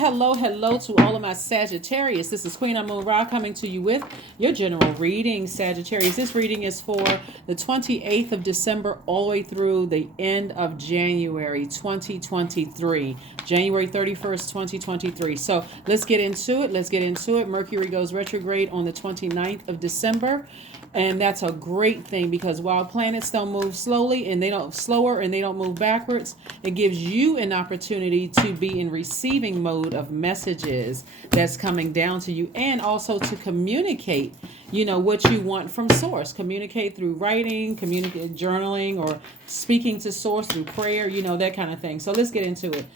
hello to all of my Sagittarius. This is Queen Moon Ra coming to you with your general reading, Sagittarius. This reading is for the 28th of December all the way through the end of January 2023. January 31st, 2023. So let's get into it. Mercury goes retrograde on the 29th of December. And that's a great thing because while planets don't move slowly and they don't move backwards, it gives you an opportunity to be in receiving mode of messages that's coming down to you, and also to communicate, what you want from source. Communicate through writing, communicate journaling, or speaking to source through prayer, that kind of thing. So let's get into it.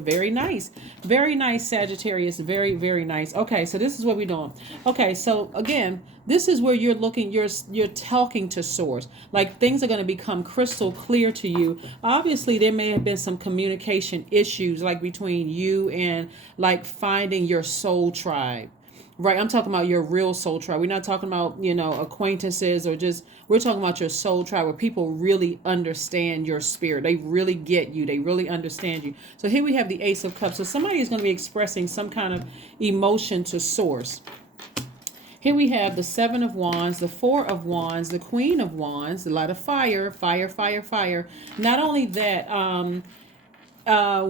Very nice. Very nice, Sagittarius. Very, very nice. Okay, so this is what we're doing. Okay, so again, this is where you're talking to source. Like, things are going to become crystal clear to you. Obviously, there may have been some communication issues, like between you and like finding your soul tribe. Right, I'm talking about your real soul tribe. We're not talking about, acquaintances or we're talking about your soul tribe where people really understand your spirit. They really get you. They really understand you. So here we have the Ace of Cups. So somebody is going to be expressing some kind of emotion to source. Here we have the Seven of Wands, the Four of Wands, the Queen of Wands, a lot of fire. Not only that,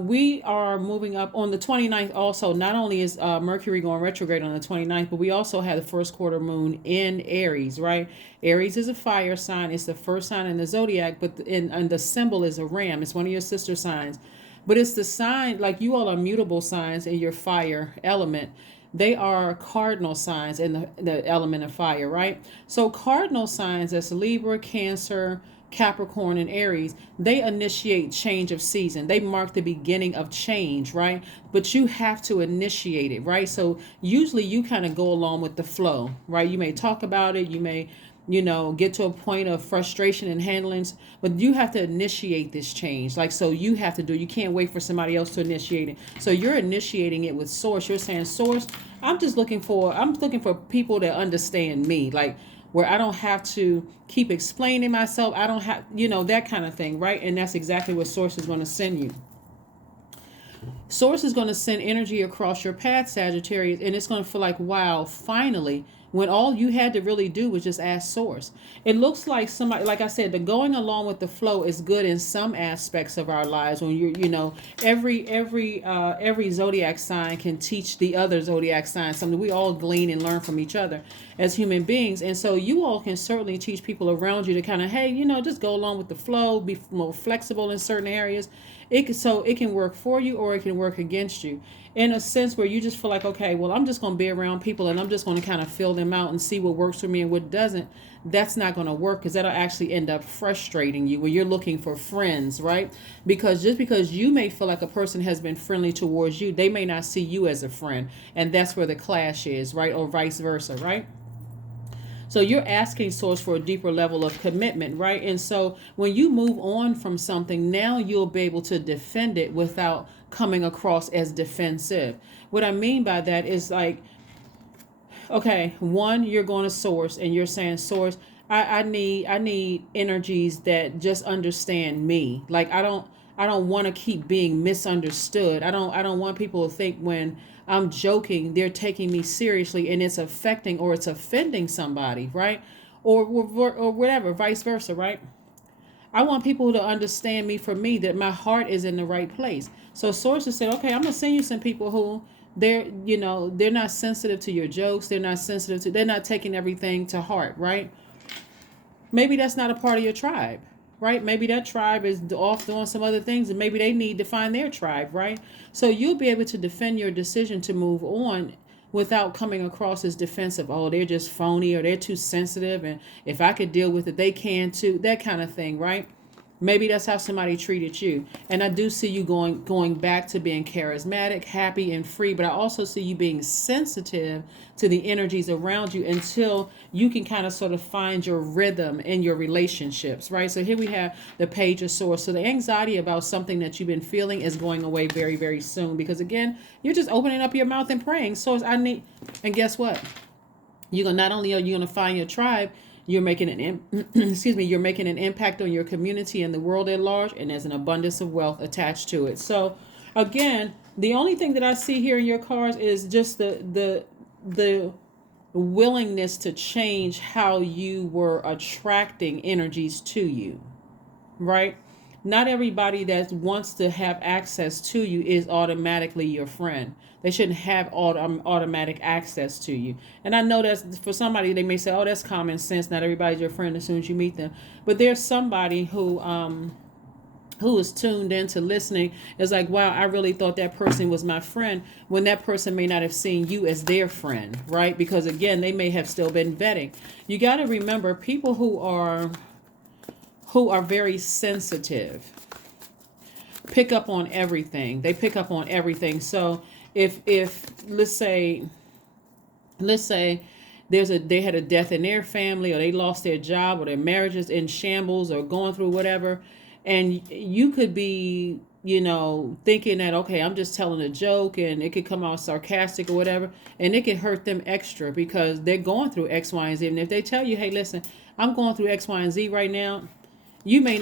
we are moving up on the 29th also. Not only is Mercury going retrograde on the 29th, but we also have the first quarter moon in Aries, right? Aries is a fire sign. It's the first sign in the Zodiac, but and the symbol is a ram. It's one of your sister signs. But it's the sign, like you all are mutable signs in your fire element. They are cardinal signs in the element of fire, right? So cardinal signs, that's Libra, Cancer, Capricorn, and Aries, they initiate change of season. They mark the beginning of change, right? But you have to initiate it, right? So usually you kind of go along with the flow, right? You may talk about it. You may, get to a point of frustration and handling, but you have to initiate this change. Like, so you have to do, you can't wait for somebody else to initiate it. So you're initiating it with source. You're saying, source, I'm looking for people that understand me. Like, where I don't have to keep explaining myself. I don't have, that kind of thing, right? And that's exactly what source is going to send you. Source is going to send energy across your path, Sagittarius, and it's going to feel like, wow, finally, when all you had to really do was just ask source. It looks like somebody, like I said, the going along with the flow is good in some aspects of our lives. When every zodiac sign can teach the other zodiac sign something. We all glean and learn from each other as human beings. And so you all can certainly teach people around you to kind of, hey, just go along with the flow, be more flexible in certain areas. It can work for you or it can work against you, in a sense where you just feel like, okay, well, I'm just going to be around people and I'm just going to kind of fill them out and see what works for me and what doesn't. That's not going to work, because that'll actually end up frustrating you when you're looking for friends, right? Because just because you may feel like a person has been friendly towards you, they may not see you as a friend. And that's where the clash is, right? Or vice versa, right? So you're asking source for a deeper level of commitment, right? And so when you move on from something, now you'll be able to defend it without coming across as defensive. What I mean by that is like, okay, one, you're going to source and you're saying, source, I need energies that just understand me. Like, I don't want to keep being misunderstood. I don't want people to think when I'm joking, they're taking me seriously and it's affecting or it's offending somebody, right? Or whatever, vice versa, right? I want people to understand me for me, that my heart is in the right place. So sources said, okay, I'm going to send you some people who they're not sensitive to your jokes. They're not taking everything to heart, right? Maybe that's not a part of your tribe, right? Maybe that tribe is off doing some other things and maybe they need to find their tribe, right? So you'll be able to defend your decision to move on without coming across as defensive. Oh, they're just phony or they're too sensitive. And if I could deal with it, they can too. That kind of thing, right? Maybe that's how somebody treated you. And I do see you going back to being charismatic, happy, and free. But I also see you being sensitive to the energies around you until you can kind of sort of find your rhythm in your relationships, right? So here we have the Page of Swords. So the anxiety about something that you've been feeling is going away very, very soon. Because again, you're just opening up your mouth and praying. So and guess what? Not only are you going to find your tribe, you're making you're making an impact on your community and the world at large, and there's an abundance of wealth attached to it. So Again, the only thing that I see here in your cards is just the willingness to change how you were attracting energies to you, right? Not everybody that wants to have access to you is automatically your friend. They shouldn't have automatic access to you. And I know that's for somebody, they may say, oh, that's common sense. Not everybody's your friend as soon as you meet them. But there's somebody who is tuned into listening is like, wow, I really thought that person was my friend, when that person may not have seen you as their friend, right? Because again, they may have still been vetting. You got to remember, people who are very sensitive pick up on everything. They pick up on everything. So if let's say they had a death in their family, or they lost their job, or their marriage is in shambles, or going through whatever, and you could be, thinking that, okay, I'm just telling a joke, and it could come out sarcastic or whatever, and it could hurt them extra because they're going through X, Y, and Z. And if they tell you, hey, listen, I'm going through X, Y, and Z right now, it may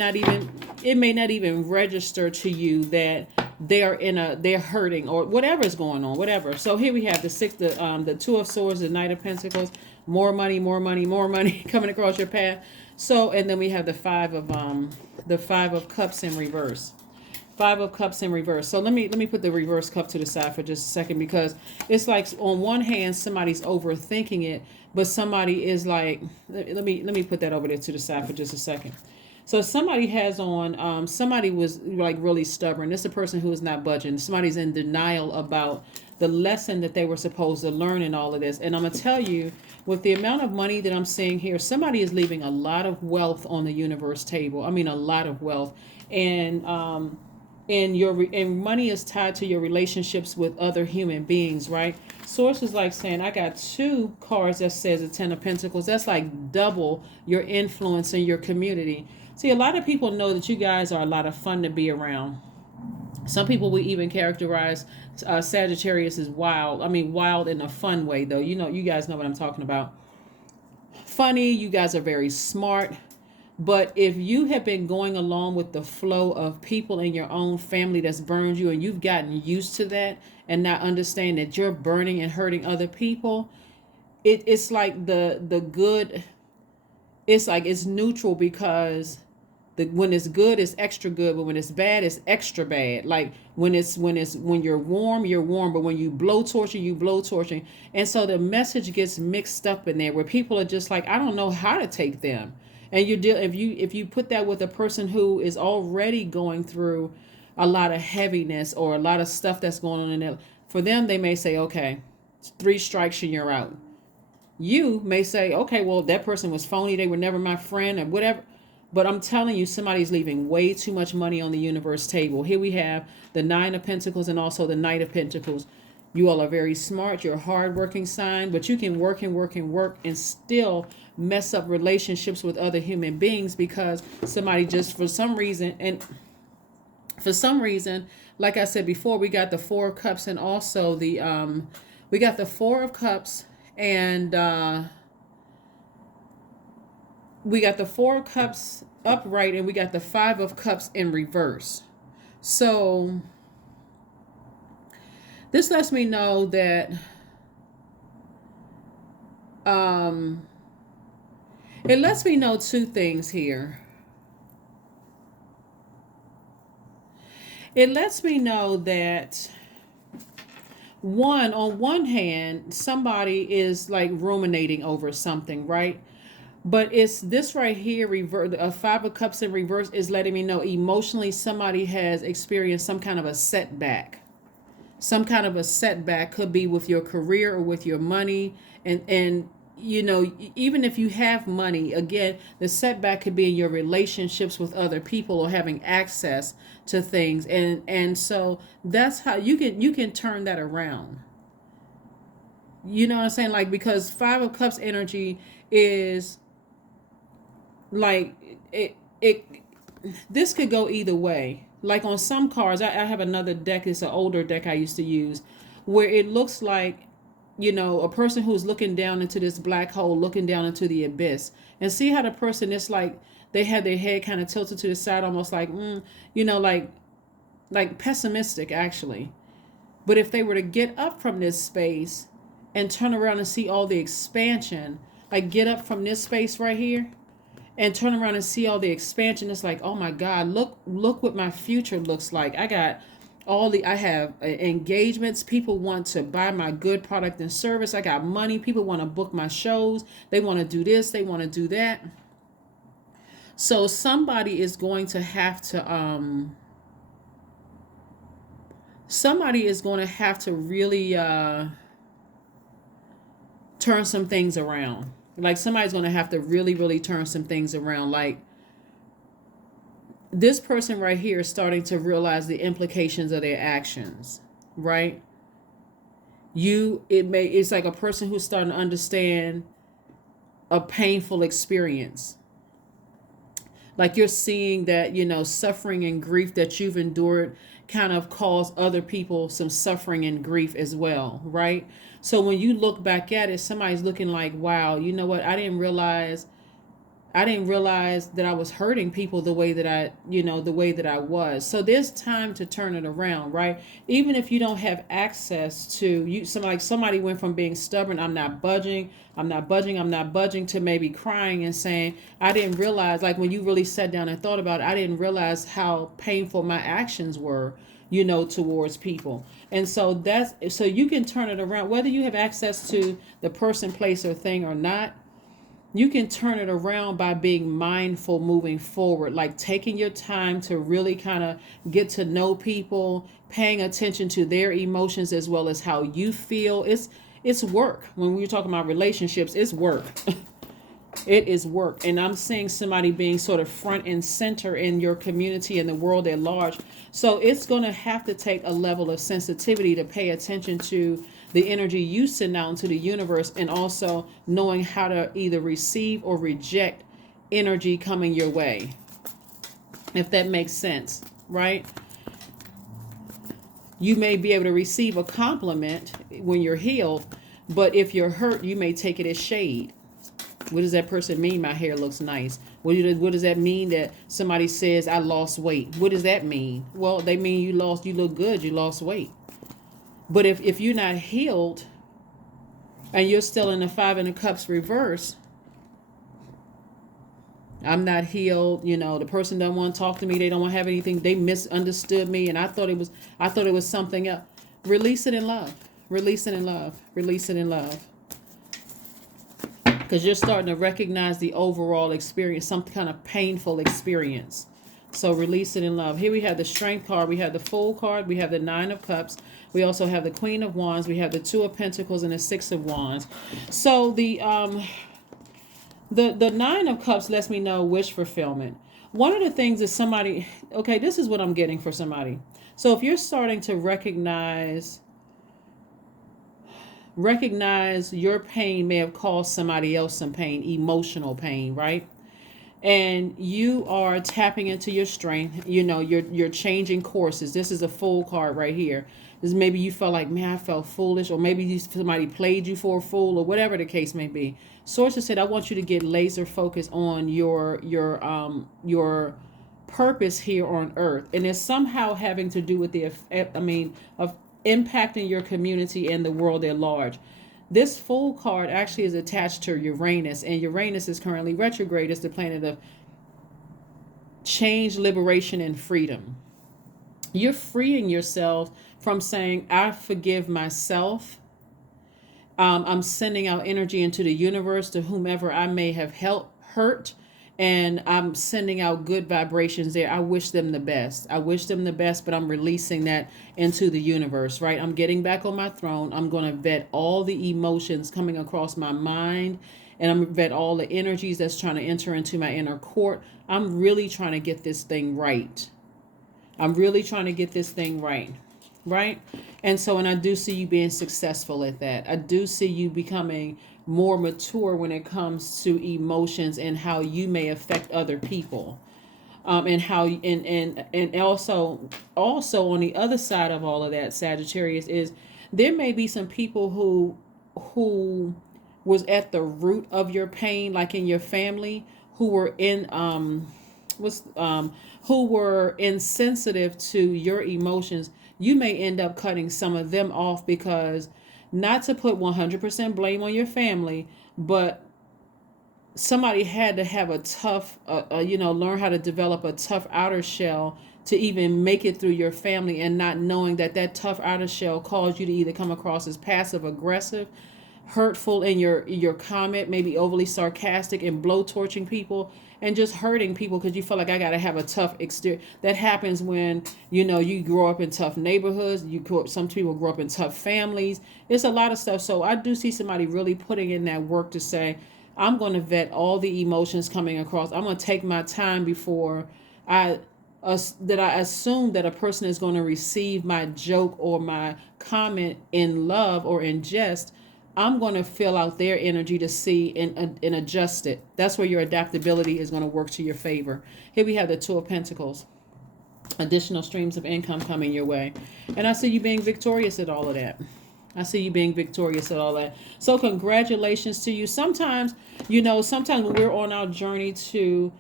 not even register to you that they're hurting or whatever is going on, whatever. So here we have the Two of Swords, the Knight of Pentacles, more money, more money, more money coming across your path. So, and then we have the Five of Cups in reverse. Five of Cups in reverse. So let me put the reverse cup to the side for just a second, because it's like, on one hand, somebody's overthinking it, but somebody is like, let me put that over there to the side for just a second. So somebody has on, somebody was like really stubborn. This is a person who is not budging. Somebody's in denial about the lesson that they were supposed to learn in all of this. And I'm going to tell you, with the amount of money that I'm seeing here, somebody is leaving a lot of wealth on the universe table. I mean, a lot of wealth. And money is tied to your relationships with other human beings, right? Source is like saying, I got two cards that says the Ten of Pentacles. That's like double your influence in your community. See, a lot of people know that you guys are a lot of fun to be around. Some people will even characterize Sagittarius as wild. I mean, wild in a fun way, though. You guys know what I'm talking about. Funny, you guys are very smart. But if you have been going along with the flow of people in your own family that's burned you, and you've gotten used to that and not understand that you're burning and hurting other people, it's like the good, it's like it's neutral, because when it's good, it's extra good, but when it's bad, it's extra bad. Like when you're warm, but when you blow torching. And so the message gets mixed up in there, where people are just like, I don't know how to take them. And if you put that with a person who is already going through a lot of heaviness or a lot of stuff that's going on in there, for them, they may say, okay, 3 strikes and you're out. You may say, okay, well, that person was phony, they were never my friend, or whatever. But I'm telling you, somebody's leaving way too much money on the universe table. Here we have the Nine of Pentacles and also the Knight of Pentacles. You all are very smart. You're a hardworking sign, but you can work and still mess up relationships with other human beings, because somebody just for some reason, like I said before, we got the Four of Cups, and also we got the Four of Cups, and we got the Four of Cups upright, and we got the Five of Cups in reverse. So this lets me know that it lets me know two things here. It lets me know that on one hand, somebody is like ruminating over something, right? But it's this right here, a Five of Cups in reverse, is letting me know emotionally somebody has experienced some kind of a setback. Some kind of a setback could be with your career or with your money. And even if you have money, again, the setback could be in your relationships with other people or having access to things. And so that's how you can turn that around. You know what I'm saying? Like, because Five of Cups energy is like it this could go either way. Like on some cards, I have another deck, it's an older deck I used to use, where it looks like, a person who's looking down into this black hole, looking down into the abyss, and see how the person is like, they have their head kind of tilted to the side, almost like like like pessimistic actually. But if they were to get up from this space and turn around and see all the expansion, like get up from this space right here and turn around and see all the expansion, it's like, oh my God, look what my future looks like. I have engagements. People want to buy my good product and service. I got money. People want to book my shows. They want to do this. They want to do that. So somebody is going to have to really turn some things around. Like somebody's going to have to really, really turn some things around. Like this person right here is starting to realize the implications of their actions, right? It's like a person who's starting to understand a painful experience. Like you're seeing that, suffering and grief that you've endured kind of cause other people some suffering and grief as well, right? So when you look back at it, somebody's looking like, wow, you know what? I didn't realize that I was hurting people the way that I was. So there's time to turn it around, right? Even if you don't have access to somebody went from being stubborn, I'm not budging, to maybe crying and saying, I didn't realize, like when you really sat down and thought about it, I didn't realize how painful my actions were, towards people. And so so you can turn it around, whether you have access to the person, place, or thing or not. You can turn it around by being mindful moving forward, like taking your time to really kind of get to know people, paying attention to their emotions as well as how you feel. It's work. When we're talking about relationships, it's work. It is work. And I'm seeing somebody being sort of front and center in your community and the world at large. So it's going to have to take a level of sensitivity to pay attention to the energy you send out into the universe, and also knowing how to either receive or reject energy coming your way, if that makes sense, right? You may be able to receive a compliment when you're healed, but if you're hurt, you may take it as shade. What does that person mean? My hair looks nice. What does that mean that somebody says I lost weight? What does that mean? Well, they mean you look good, you lost weight. But if you're not healed and you're still in the 5 of Cups reverse, I'm not healed, the person doesn't want to talk to me, they don't want to have anything, they misunderstood me, and I thought it was something else. Release it in love. Release it in love. Release it in love. Because you're starting to recognize the overall experience, some kind of painful experience. So release it in love. Here we have the Strength card. We have the Fool card. We have the 9 of Cups. We also have the Queen of Wands. We have the 2 of Pentacles and the 6 of Wands. So the 9 of Cups lets me know wish fulfillment. One of the things is this is what I'm getting for somebody. So if you're starting to recognize your pain may have caused somebody else some pain, emotional pain, right? And you are tapping into your strength, you're changing courses. This is a Fool card right here. This maybe you felt like, man, I felt foolish, or maybe somebody played you for a fool, or whatever the case may be. Sources said, I want you to get laser focused on your purpose here on earth. And it's somehow having to do with of impacting your community and the world at large. This Fool card actually is attached to Uranus, and Uranus is currently retrograde. It's the planet of change, liberation, and freedom. You're freeing yourself from saying, I forgive myself. I'm sending out energy into the universe to whomever I may have hurt, and I'm sending out good vibrations there. I wish them the best. But I'm releasing that into the universe, right? I'm getting back on my throne. I'm going to vet all the emotions coming across my mind, and I'm going to vet all the energies that's trying to enter into my inner court. I'm really trying to get this thing right. Right? And I do see you being successful at that. I do see you becoming more mature when it comes to emotions and how you may affect other people. And how and also on the other side of all of that, Sagittarius, is there may be some people who was at the root of your pain, like in your family, who were in who were insensitive to your emotions, you may end up cutting some of them off, because not to put 100% blame on your family, but somebody had to have a tough, learn how to develop a tough outer shell to even make it through your family, and not knowing that that tough outer shell caused you to either come across as passive aggressive, hurtful in your comment, maybe overly sarcastic and blowtorching people, and just hurting people because you feel like I got to have a tough exterior. That happens when you grow up in tough neighborhoods. Some people grow up in tough families. It's a lot of stuff. So I do see somebody really putting in that work to say, I'm going to vet all the emotions coming across. I'm going to take my time before I assume that a person is going to receive my joke or my comment in love or in jest. I'm going to fill out their energy to see and adjust it. That's where your adaptability is going to work to your favor. Here we have the Two of Pentacles. Additional streams of income coming your way. And I see you being victorious at all of that. I see you being victorious at all that. So congratulations to you. Sometimes when we're on our journey to,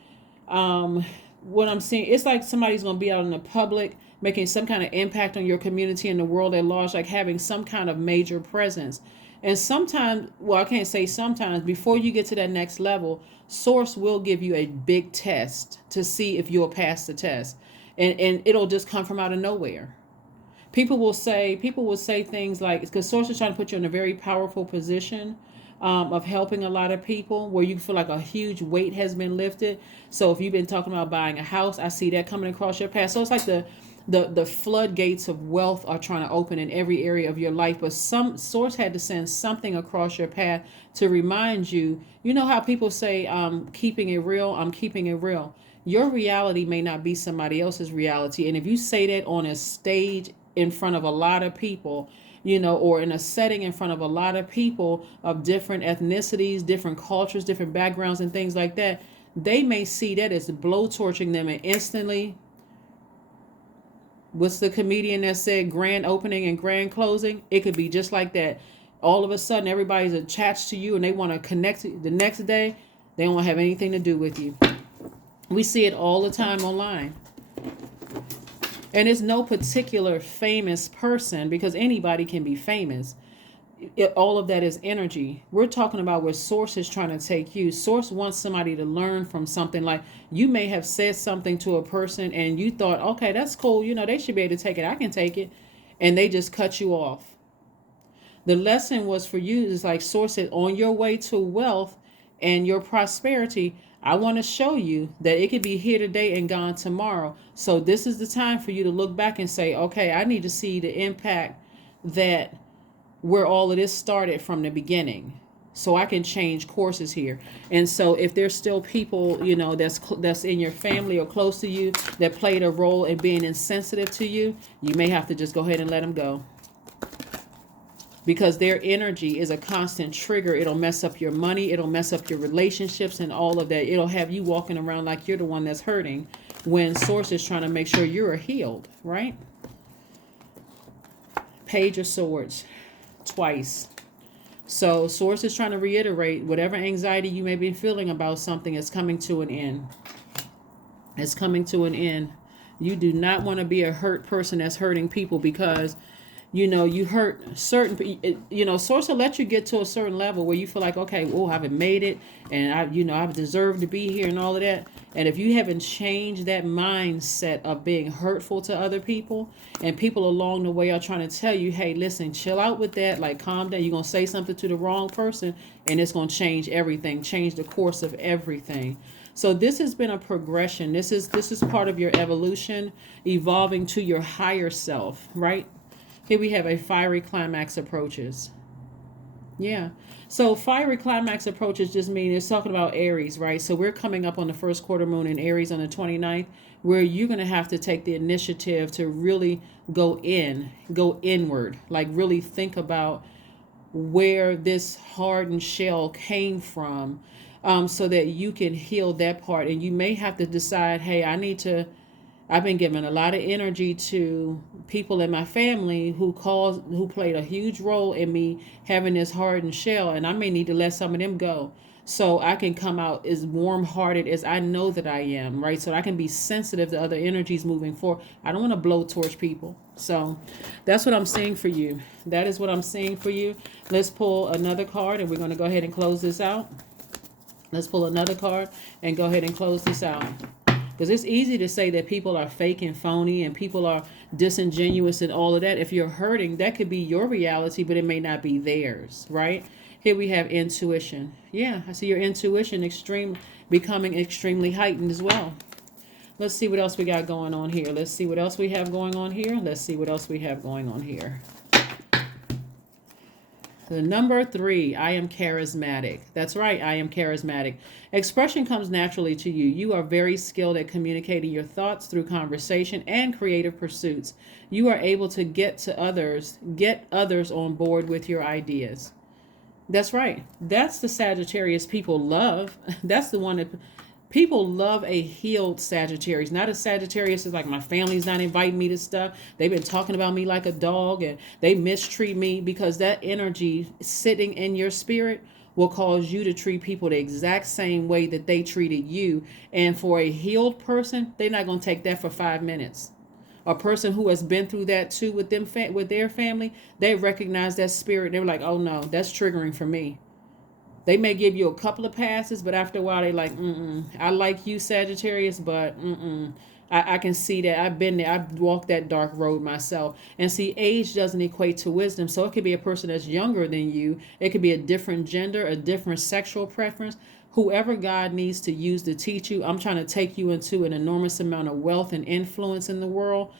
what I'm seeing, it's like somebody's going to be out in the public, making some kind of impact on your community and the world at large, like having some kind of major presence. And sometimes, well, I can't say sometimes, before you get to that next level, Source will give you a big test to see if you'll pass the test. And it'll just come from out of nowhere. People will say things like, because Source is trying to put you in a very powerful position of helping a lot of people, where you feel like a huge weight has been lifted. So if you've been talking about buying a house, I see that coming across your path. So it's like the floodgates of wealth are trying to open in every area of your life. But some Source had to send something across your path to remind you. You know how people say, keeping it real, I'm keeping it real. Your reality may not be somebody else's reality. And if you say that on a stage in front of a lot of people, or in a setting in front of a lot of people of different ethnicities, different cultures, different backgrounds and things like that, they may see that as blowtorching them, and instantly, what's the comedian that said grand opening and grand closing? It could be just like that. All of a sudden, everybody's attached to you and they want to connect the next day. They don't have anything to do with you. We see it all the time online. And it's no particular famous person, because anybody can be famous. All of that is energy. We're talking about where Source is trying to take you. Source wants somebody to learn from something. Like, you may have said something to a person and you thought, okay, that's cool. They should be able to take it. I can take it. And they just cut you off. The lesson was for you is like Source said, on your way to wealth and your prosperity, I want to show you that it could be here today and gone tomorrow. So this is the time for you to look back and say, okay, I need to see the impact that where all of this started from the beginning, so I can change courses here. And so if there's still people, that's in your family or close to you that played a role in being insensitive to you, you may have to just go ahead and let them go. Because their energy is a constant trigger. It'll mess up your money. It'll mess up your relationships and all of that. It'll have you walking around like you're the one that's hurting, when Source is trying to make sure you're healed, right? Page of Swords, twice. So Source is trying to reiterate, whatever anxiety you may be feeling about something is coming to an end. It's coming to an end. You do not want to be a hurt person that's hurting people, because you hurt certain, Source will let you get to a certain level where you feel like, okay, well, I haven't made it, and I've deserved to be here and all of that. And if you haven't changed that mindset of being hurtful to other people, and people along the way are trying to tell you, hey, listen, chill out with that, like calm down. You're going to say something to the wrong person and it's going to change everything, change the course of everything. So this has been a progression. This is part of your evolution, evolving to your higher self, right? Here we have a fiery climax approaches. Yeah. So fiery climax approaches just mean it's talking about Aries, right? So we're coming up on the first quarter moon in Aries on the 29th, where you're going to have to take the initiative to really go inward, like really think about where this hardened shell came from, so that you can heal that part. And you may have to decide, hey, I've been giving a lot of energy to people in my family who played a huge role in me having this hardened shell, and I may need to let some of them go. so I can come out as warm-hearted as I know that I am, right? So I can be sensitive to other energies moving forward. I don't want to blow torch people. So that's what I'm seeing for you. That is what I'm seeing for you. Let's pull another card, and we're going to go ahead and close this out. Let's pull another card and go ahead and close this out. Because it's easy to say that people are fake and phony and people are disingenuous and all of that. If you're hurting, that could be your reality, but it may not be theirs, right? Here we have intuition. Yeah, I see your intuition becoming extremely heightened as well. Let's see what else we got going on here. Let's see what else we have going on here. Let's see what else we have going on here. The number 3, I am charismatic. That's right, I am charismatic. Expression comes naturally to you. You are very skilled at communicating your thoughts through conversation and creative pursuits. You are able to get others on board with your ideas. That's right. That's the Sagittarius people love. That's the one that people love, a healed Sagittarius. Not a Sagittarius is like, my family's not inviting me to stuff. They've been talking about me like a dog and they mistreat me, because that energy sitting in your spirit will cause you to treat people the exact same way that they treated you. And for a healed person, they're not going to take that for 5 minutes. A person who has been through that too with their family, they recognize that spirit. They're like, oh no, that's triggering for me. They may give you a couple of passes, but after a while, they're like, I like you, Sagittarius, but I can see that. I've been there. I've walked that dark road myself. And see, age doesn't equate to wisdom. So it could be a person that's younger than you. It could be a different gender, a different sexual preference. Whoever God needs to use to teach you, I'm trying to take you into an enormous amount of wealth and influence in the world.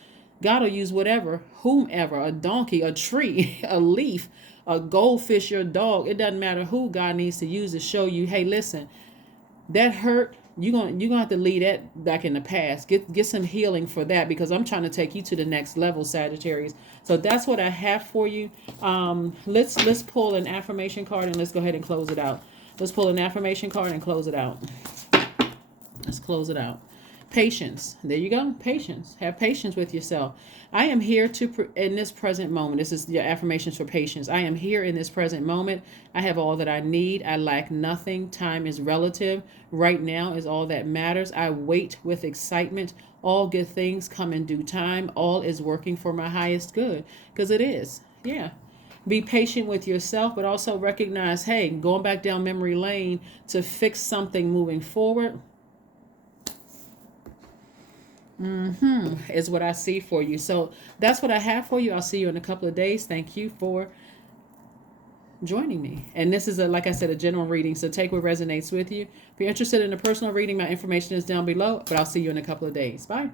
God will use whatever, whomever, a donkey, a tree, a leaf, a goldfish, your dog. It doesn't matter who God needs to use to show you, hey, listen, that hurt, you're gonna have to leave that back in the past. Get some healing for that, because I'm trying to take you to the next level, Sagittarius. So that's what I have for you. Let's pull an affirmation card and let's go ahead and close it out. Let's pull an affirmation card and close it out. Let's close it out. Patience. There you go. Patience. Have patience with yourself. I am here in this present moment. This is your affirmations for patience. I am here in this present moment. I have all that I need. I lack nothing. Time is relative. Right now is all that matters. I wait with excitement. All good things come in due time. All is working for my highest good. Because it is. Yeah. Be patient with yourself, but also recognize, hey, going back down memory lane to fix something moving forward is what I see for you. So that's what I have for you. I'll see you in a couple of days. Thank you for joining me. And this is, like I said, a general reading. So take what resonates with you. If you're interested in a personal reading, my information is down below, but I'll see you in a couple of days. Bye.